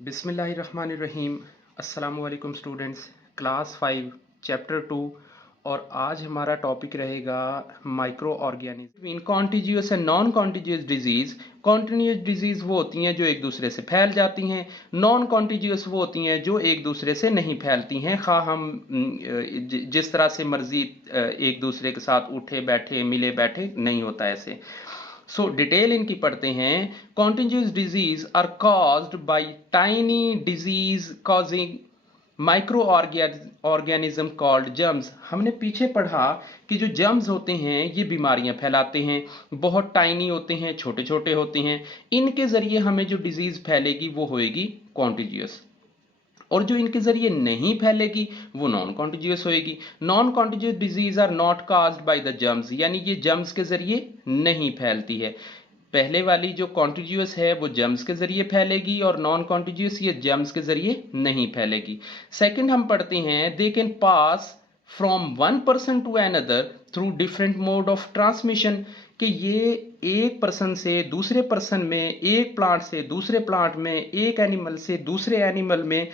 बिस्मिल्लाहिर्रहमानिर्रहीम। अस्सलामुअलैकुम students, class 5 chapter 2। और आज हमारा टॉपिक रहेगा micro organism in contiguous and non contiguous disease. Continuous disease वो होती हैं जो एक दूसरे से फैल जाती हैं, नॉन कॉन्टिजियस वो होती हैं जो एक दूसरे से नहीं फैलती हैं, खा हम जिस तरह से मर्जी एक दूसरे के साथ उठे बैठे मिले बैठे नहीं होता ऐसे। सो डिटेल इनकी पढ़ते हैं। Contagious disease are caused by tiny disease causing microorganism called germs. हमने पीछे पढ़ा कि जो जर्म्स होते हैं ये बीमारियां फैलाते हैं, बहुत टाइनी होते हैं, छोटे छोटे होते हैं। इनके जरिए हमें जो डिजीज फैलेगी वो होएगी कॉन्टेजियस, और जो इनके जरिए नहीं फैलेगी वो नॉन कॉन्टेजियस होएगी। Non contagious disease are not caused by the germs, यानी ये जर्म्स के जरिए नहीं फैलती है। पहले वाली जो कॉन्टिजियस है वो जर्म्स के जरिए फैलेगी, और नॉन कॉन्टिजियस ये जर्म्स के जरिए नहीं फैलेगी। सेकंड हम पढ़ते हैं, they can pass from one person to another through different mode of transmission, कि ये एक पर्सन से दूसरे पर्सन में, एक प्लांट से दूसरे प्लांट में, एक एनिमल से दूसरे एनिमल में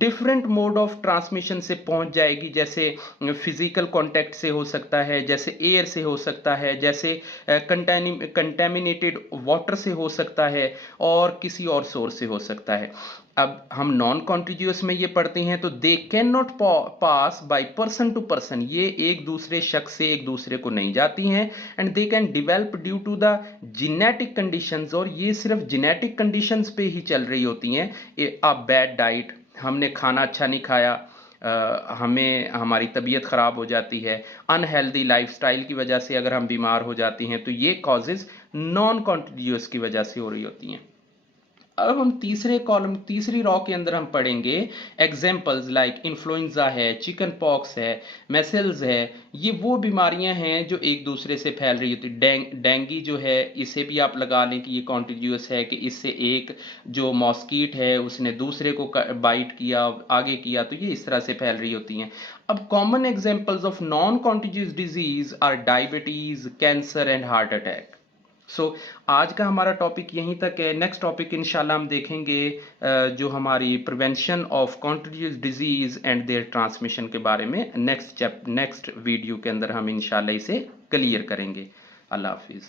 डिफरेंट मोड ऑफ ट्रांसमिशन से पहुंच जाएगी। जैसे फिजिकल कांटेक्ट से हो सकता है, जैसे एयर से हो सकता है, जैसे कंटेमिनेटेड वाटर से हो सकता है, और किसी और सोर्स से हो सकता है। अब हम नॉन कॉन्टिजियस में ये पढ़ते हैं, तो they can not pass by person to person, ये एक दूसरे शख्स से एक दूसरे को नहीं जाती हैं। And they can develop due to the genetic conditions, और ये सिर्फ जेनेटिक कंडीशंस पे ही चल रही होती हैं। अ बैड डाइट, हमने खाना अच्छा नहीं खाया, हमें हमारी तबीयत ख़राब हो जाती है, अनहेल्दी लाइफस्टाइल की वजह से अगर हम बीमार हो जाती हैं, तो ये कॉजेज़ नॉन कॉन्टिजियस की वजह से हो रही होती हैं। अब हम तीसरे कॉलम, तीसरी रॉ के अंदर हम पढ़ेंगे एग्जाम्पल्स लाइक इन्फ्लुएंजा है, चिकन पॉक्स है, मेसल्स है। ये वो बीमारियां हैं जो एक दूसरे से फैल रही होती है। डेंगी जो है, इसे भी आप लगा लें कि ये कॉन्टिजियस है, कि इससे एक जो मॉस्कीट है उसने दूसरे को बाइट किया, आगे किया, तो ये इस तरह से फैल रही होती हैं। अब common examples of non contagious disease are diabetes, cancer and heart attack. आज का हमारा टॉपिक यहीं तक है। नेक्स्ट टॉपिक इंशाल्लाह हम देखेंगे जो हमारी prevention of contagious disease and their transmission के बारे में। नेक्स्ट वीडियो के अंदर हम इंशाल्लाह इसे क्लियर करेंगे। अल्लाह हाफिज़।